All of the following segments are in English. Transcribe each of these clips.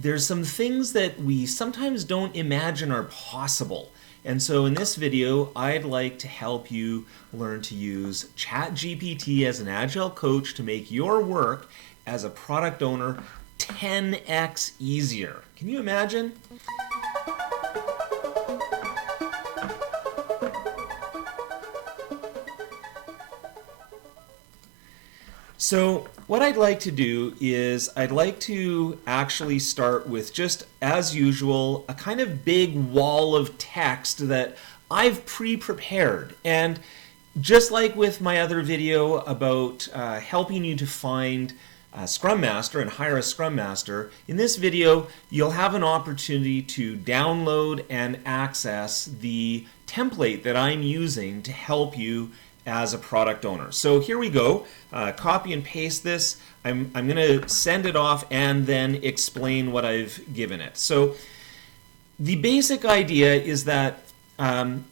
there's some things that we sometimes don't imagine are possible. And so in this video, I'd like to help you learn to use ChatGPT as an Agile coach to make your work as a product owner 10x easier. Can you imagine? So what I'd like to do is I'd like to actually start with, just as usual, a kind of big wall of text that I've pre-prepared. And just like with my other video about helping you to find a Scrum Master and hire a Scrum Master, in this video you'll have an opportunity to download and access the template that I'm using to help you as a product owner. So here we go. Copy and paste this. I'm going to send it off and then explain what I've given it. So the basic idea is that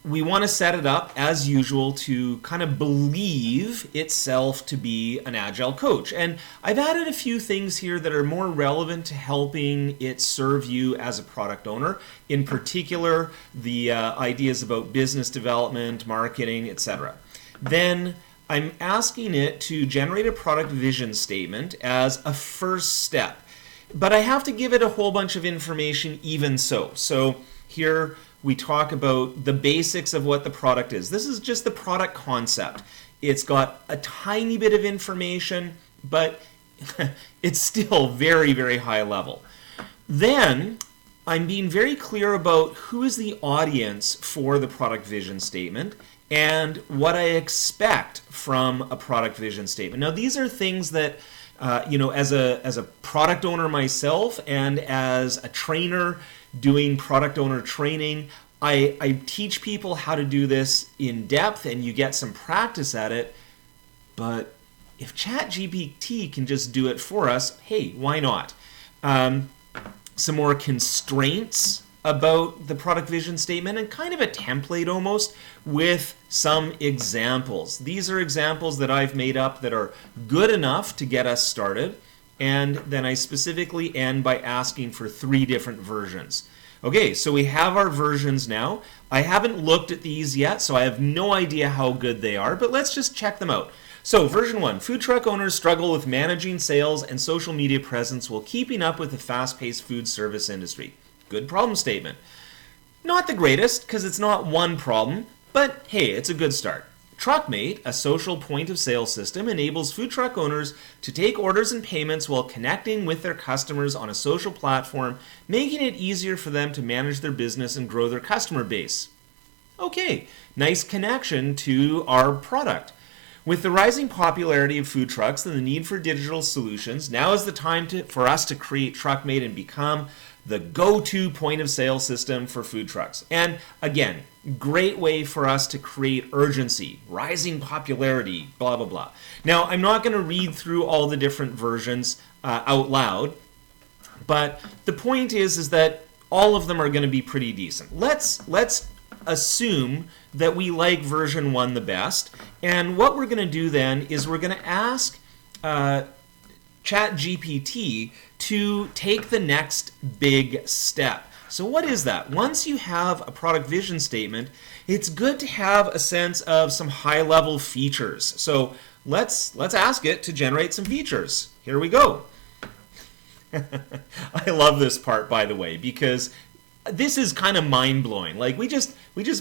we want to set it up as usual to kind of believe itself to be an Agile coach. And I've added a few things here that are more relevant to helping it serve you as a product owner. In particular, the ideas about business development, marketing, etc. Then I'm asking it to generate a product vision statement as a first step. But I have to give it a whole bunch of information even so. So here we talk about the basics of what the product is. This is just the product concept. It's got a tiny bit of information, but it's still very, very high level. Then I'm being very clear about who is the audience for the product vision statement and what I expect from a product vision statement. Now, these are things that, as a product owner myself and as a trainer doing product owner training, I teach people how to do this in depth, and you get some practice at it. But if ChatGPT can just do it for us, hey, why not? Some more constraints about the product vision statement and kind of a template almost with some examples. These are examples that I've made up that are good enough to get us started, and then I specifically end by asking for 3 different versions. Okay, so we have our versions now. I haven't looked at these yet, so I have no idea how good they are, but let's just check them out. So version 1, food truck owners struggle with managing sales and social media presence while keeping up with the fast-paced food service industry. Good problem statement. Not the greatest, because it's not one problem, but hey, it's a good start. TruckMate, a social point-of-sale system, enables food truck owners to take orders and payments while connecting with their customers on a social platform, making it easier for them to manage their business and grow their customer base. Okay, nice connection to our product. With the rising popularity of food trucks and the need for digital solutions, now is the time for us to create TruckMate and become the go-to point-of-sale system for food trucks. And again, great way for us to create urgency, rising popularity, blah, blah, blah. Now, I'm not going to read through all the different versions out loud, but the point is that all of them are going to be pretty decent. Let's assume that we like version 1 the best, and what we're going to do then is we're going to ask ChatGPT to take the next big step. So what is that? Once you have a product vision statement, it's good to have a sense of some high-level features. So let's ask it to generate some features. Here we go. I love this part, by the way, because this is kind of mind-blowing. Like we just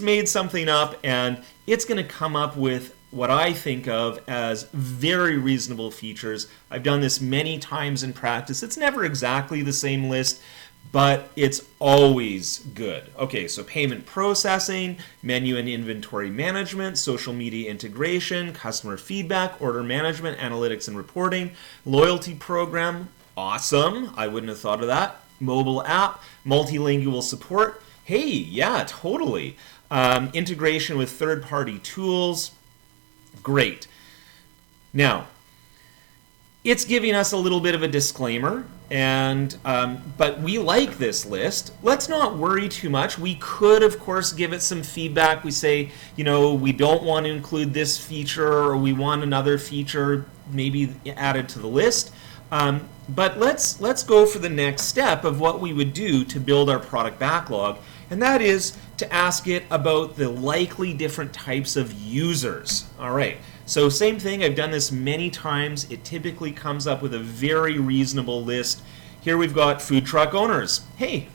made something up, and it's going to come up with what I think of as very reasonable features. I've done this many times in practice. It's never exactly the same list, but it's always good. Okay, so payment processing, menu and inventory management, social media integration, customer feedback, order management, analytics and reporting, loyalty program, awesome. I wouldn't have thought of that. Mobile app, multilingual support. Hey, yeah, totally. Integration with third-party tools. Great. Now, it's giving us a little bit of a disclaimer, but we like this list. Let's not worry too much. We could, of course, give it some feedback. We say, we don't want to include this feature, or we want another feature maybe added to the list. But let's go for the next step of what we would do to build our product backlog, and that is to ask it about the likely different types of users. All right, so same thing, I've done this many times. It typically comes up with a very reasonable list. Here we've got food truck owners. Hey,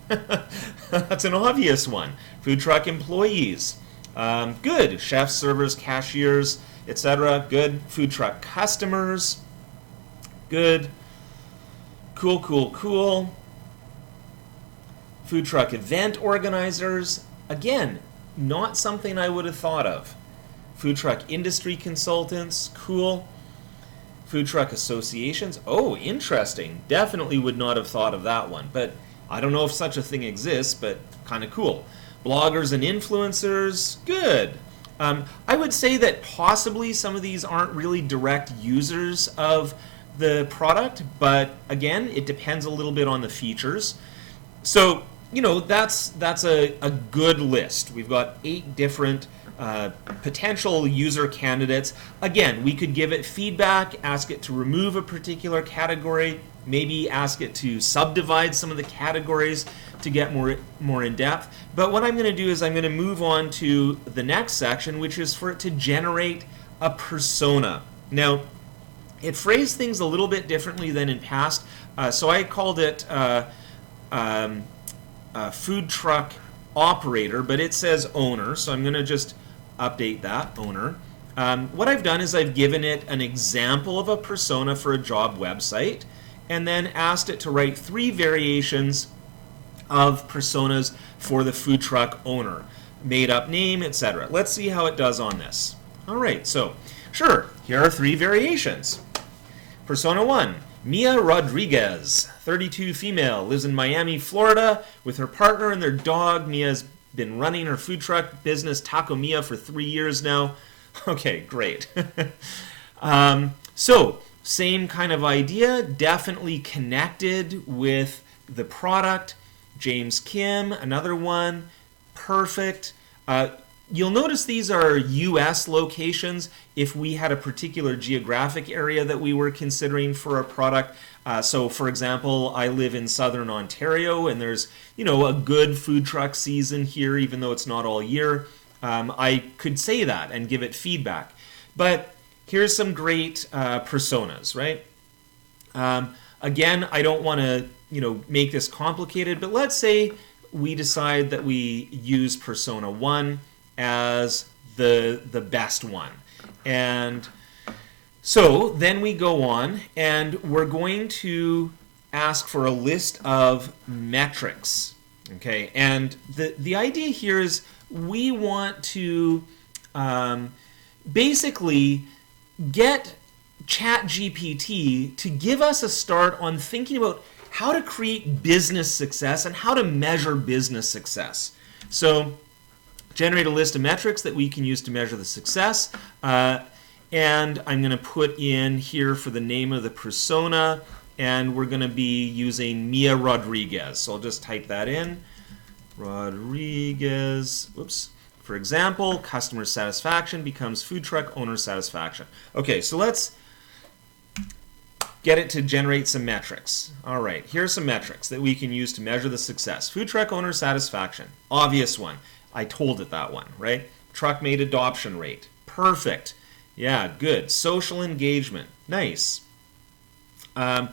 that's an obvious one. Food truck employees. Good. Chefs, servers, cashiers, etc. Good. Food truck customers. Good. Cool, cool, cool. Food truck event organizers. Again, not something I would have thought of. Food truck industry consultants. Cool. Food truck associations. Oh, interesting. Definitely would not have thought of that one. But I don't know if such a thing exists, but kind of cool. Bloggers and influencers. Good. I would say that possibly some of these aren't really direct users of the product, but again, it depends a little bit on the features. So, that's a good list. We've got 8 different potential user candidates. Again, we could give it feedback, ask it to remove a particular category, maybe ask it to subdivide some of the categories to get more in depth. But what I'm going to do is I'm going to move on to the next section, which is for it to generate a persona. Now, it phrased things a little bit differently than in past. So I called it food truck operator, but it says owner. So I'm going to just update that, owner. What I've done is I've given it an example of a persona for a job website, and then asked it to write 3 variations of personas for the food truck owner. Made up name, etc. Let's see how it does on this. All right, so sure, here are 3 variations. Persona 1, Mia Rodriguez, 32 female, lives in Miami, Florida, with her partner and their dog. Mia's been running her food truck business, Taco Mia, for 3 years now. Okay, great. So, same kind of idea, definitely connected with the product. James Kim, another one, perfect. You'll notice these are US locations. If we had a particular geographic area that we were considering for a product, so for example, I live in southern Ontario, and there's a good food truck season here, even though it's not all year. I could say that and give it feedback. But here's some great personas, right? Again, I don't want to make this complicated, but let's say we decide that we use persona 1 as the best one. And so then we go on and we're going to ask for a list of metrics. Okay, and the idea here is we want to basically get ChatGPT to give us a start on thinking about how to create business success and how to measure business success. So generate a list of metrics that we can use to measure the success. And I'm going to put in here for the name of the persona, and we're going to be using Mia Rodriguez. So I'll just type that in. Rodriguez, whoops. For example, customer satisfaction becomes food truck owner satisfaction. Okay, so let's get it to generate some metrics. All right, here's some metrics that we can use to measure the success. Food truck owner satisfaction, obvious one. I told it that one, right? Truck mate adoption rate, perfect. Yeah, good. Social engagement, nice. I'm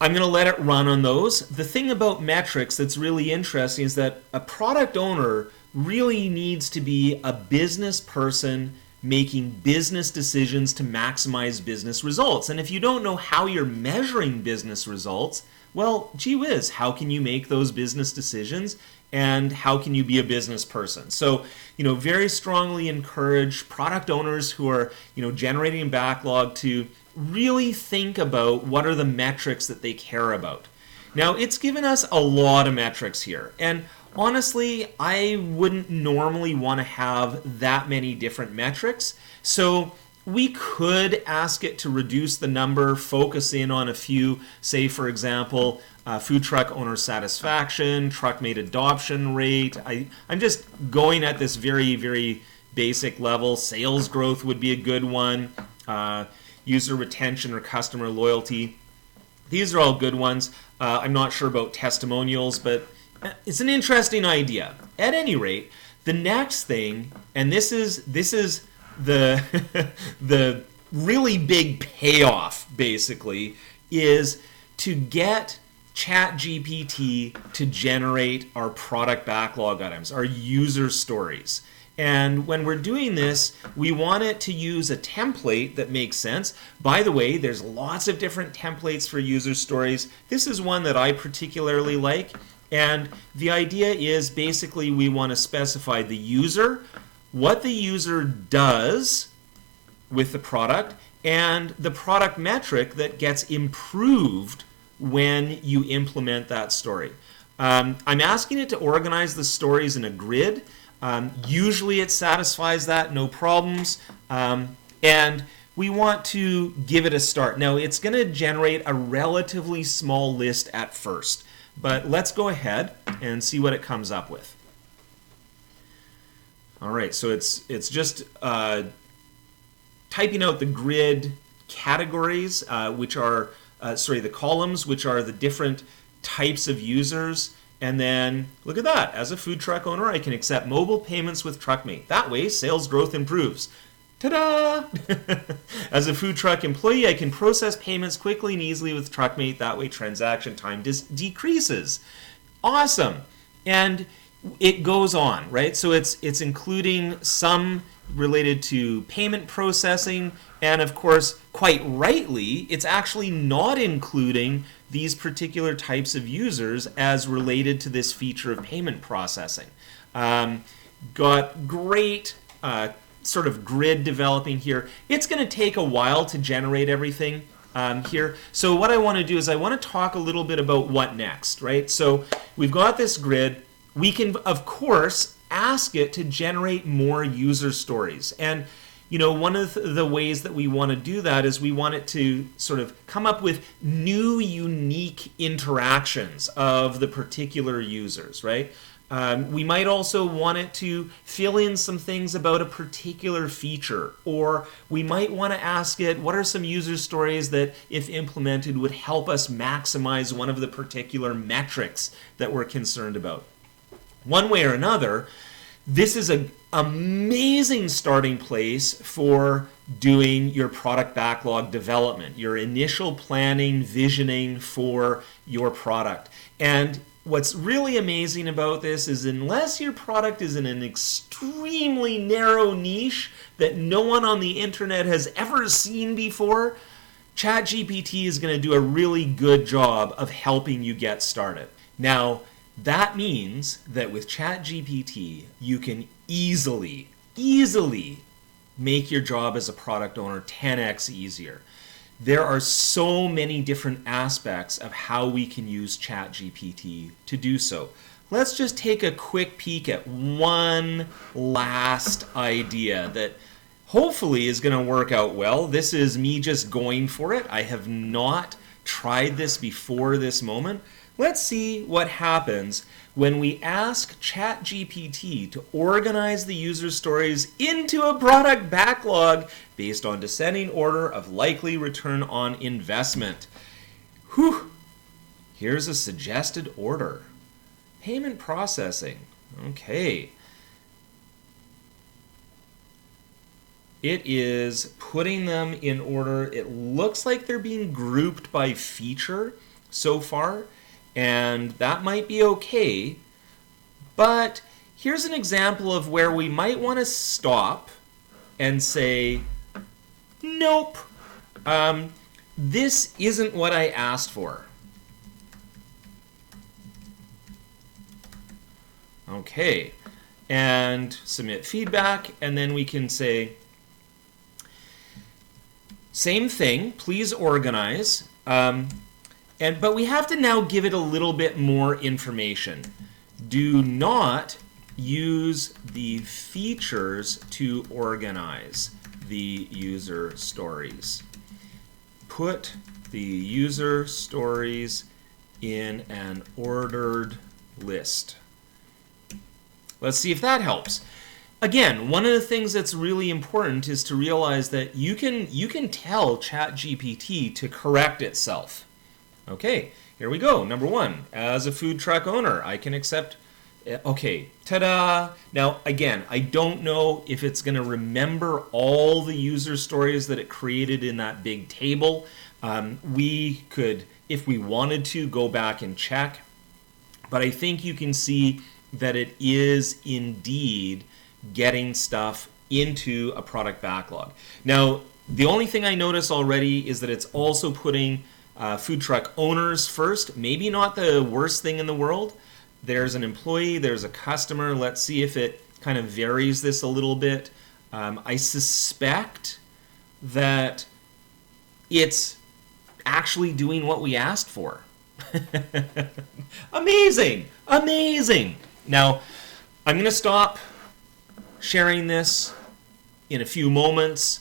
going to let it run on those. The thing about metrics that's really interesting is that a product owner really needs to be a business person making business decisions to maximize business results. And if you don't know how you're measuring business results, well, gee whiz, how can you make those business decisions? And how can you be a business person? So, very strongly encourage product owners who are, generating backlog to really think about what are the metrics that they care about. Now, it's given us a lot of metrics here. And honestly, I wouldn't normally want to have that many different metrics. So we could ask it to reduce the number, focus in on a few, say, for example, food truck owner satisfaction, truck mate adoption rate. I'm just going at this very, very basic level. Sales growth would be a good one. User retention or customer loyalty. These are all good ones. I'm not sure about testimonials, but it's an interesting idea. At any rate, the next thing, and this is the the really big payoff, basically, is to get ChatGPT to generate our product backlog items, our user stories. And when we're doing this, we want it to use a template that makes sense. By the way, there's lots of different templates for user stories. This is one that I particularly like. And the idea is basically we want to specify the user, what the user does with the product, and the product metric that gets improved when you implement that story. I'm asking it to organize the stories in a grid. Usually it satisfies that, no problems. And we want to give it a start. Now, it's going to generate a relatively small list at first, but let's go ahead and see what it comes up with. All right, so it's just typing out the grid categories, which are, the columns, which are the different types of users. And then, look at that. As a food truck owner, I can accept mobile payments with TruckMate. That way, sales growth improves. Ta-da! As a food truck employee, I can process payments quickly and easily with TruckMate. That way, transaction time decreases. Awesome. And it goes on, right? So it's including some related to payment processing, and of course, quite rightly, it's actually not including these particular types of users as related to this feature of payment processing. Got great sort of grid developing here. It's going to take a while to generate everything here. So what I want to do is I want to talk a little bit about what next, right? So we've got this grid. We can, of course, ask it to generate more user stories. And you know, one of the ways that we want to do that is we want it to sort of come up with new, unique interactions of the particular users, right? We might also want it to fill in some things about a particular feature, or we might want to ask it, what are some user stories that, if implemented, would help us maximize one of the particular metrics that we're concerned about? One way or another, this is an amazing starting place for doing your product backlog development, your initial planning, visioning for your product. And what's really amazing about this is unless your product is in an extremely narrow niche that no one on the internet has ever seen before, ChatGPT is going to do a really good job of helping you get started. Now, that means that with ChatGPT, you can easily make your job as a product owner 10x easier. There are so many different aspects of how we can use ChatGPT to do so. Let's just take a quick peek at one last idea that hopefully is going to work out well. This is me just going for it. I have not tried this before this moment. Let's see what happens when we ask ChatGPT to organize the user stories into a product backlog based on descending order of likely return on investment. Whew! Here's a suggested order. Payment processing. Okay. It is putting them in order. It looks like they're being grouped by feature so far. And that might be okay, but here's an example of where we might want to stop and say, nope, this isn't what I asked for. Okay, and submit feedback, and then we can say, same thing, please organize. But we have to now give it a little bit more information. Do not use the features to organize the user stories. Put the user stories in an ordered list. Let's see if that helps. Again, one of the things that's really important is to realize that you can tell ChatGPT to correct itself. Okay, here we go. Number one, as a food truck owner, I can accept. Okay, ta-da! Now, again, I don't know if it's going to remember all the user stories that it created in that big table. We could, if we wanted to, go back and check. But I think you can see that it is indeed getting stuff into a product backlog. Now, the only thing I notice already is that it's also putting food truck owners first. Maybe not the worst thing in the world. There's an employee, there's a customer. Let's see if it kind of varies this a little bit. I suspect that it's actually doing what we asked for. Amazing! Amazing! Now, I'm going to stop sharing this in a few moments.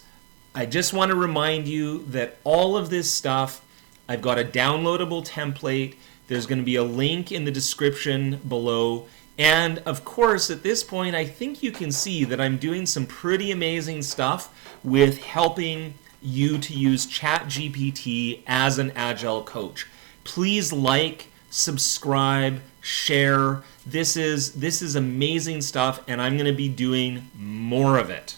I just want to remind you that all of this stuff, I've got a downloadable template. There's going to be a link in the description below. And of course, at this point, I think you can see that I'm doing some pretty amazing stuff with helping you to use ChatGPT as an Agile coach. Please like, subscribe, share. This is amazing stuff, and I'm going to be doing more of it.